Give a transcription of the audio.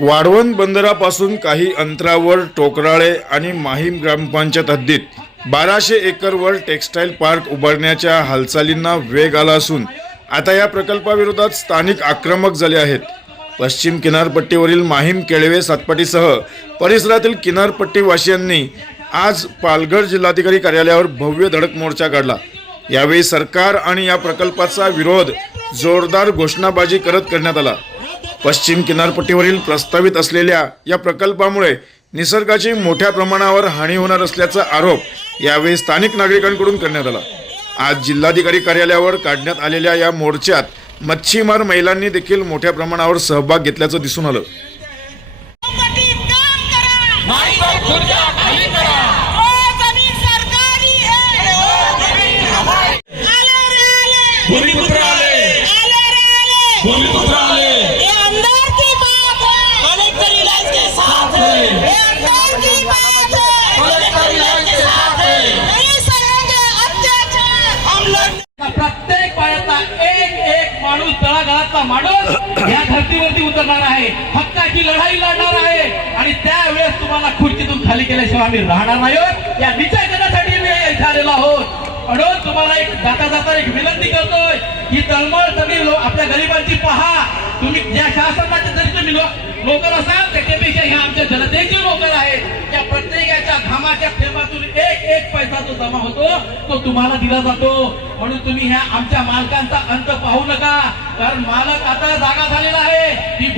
वाढवण बंदरापासून काही अंतरावर टोकराळे आणि माहीम ग्रामपंचायत हद्दीत बाराशे एकरवर टेक्स्टाईल पार्क उभारण्याच्या हालचालींना वेग आला असून आता या प्रकल्पाविरोधात स्थानिक आक्रमक झाले आहेत. पश्चिम किनारपट्टीवरील माहीम केळवे सातपाटीसह परिसरातील किनारपट्टीवासियांनी आज पालघर जिल्हाधिकारी कार्यालयावर भव्य धडक मोर्चा काढला. यावेळी सरकार आणि या प्रकल्पाचा विरोध जोरदार घोषणाबाजी करत करण्यात आला. पश्चिम किनारपट्टीवरील प्रस्तावित असलेल्या या प्रकल्पामुळे निसर्गाची मोठ्या प्रमाणावर हानी होणार असल्याचा आरोप यावेळी स्थानिक नागरिकांकडून करण्यात आला. आज जिल्हाधिकारी कार्यालयावर काढण्यात आलेल्या या मोर्चात मच्छीमार महिलांनी देखील मोठ्या प्रमाणावर सहभाग घेतल्याचं दिसून आलं. संघटित काम प्रत्येक पायातला एक एक माणूस तळागाळातला माणूस या धर्तीवरती उतरणार आहे. हक्काची लढाई लढणार आहे. आणि त्यावेळेस तुम्हाला खुर्चीतून खाली केल्याशिवाय आम्ही राहणार नाही आहोत. या विचारण्यासाठी मी इथे आहोत. म्हणून तुम्हाला एक जाता जाता एक विनंती करतोय ही तळमळ तुम्ही आपल्या गरिबांची पहा. तुम्ही ज्या शासनाचे जरी तुम्ही लोक असाल त्याच्यापेक्षा ह्या आमच्या जनतेचे नोकर आहेत. त्या प्रत्येकाच्या घामाच्या थेंबातून एक एक पैसा जो जमा होतो तो तुम्हाला दिला जातो. म्हणून तुम्ही ह्या आमच्या मालकांचा अंत पाहू नका. कारण मालक आता जागा झालेला आहे. ही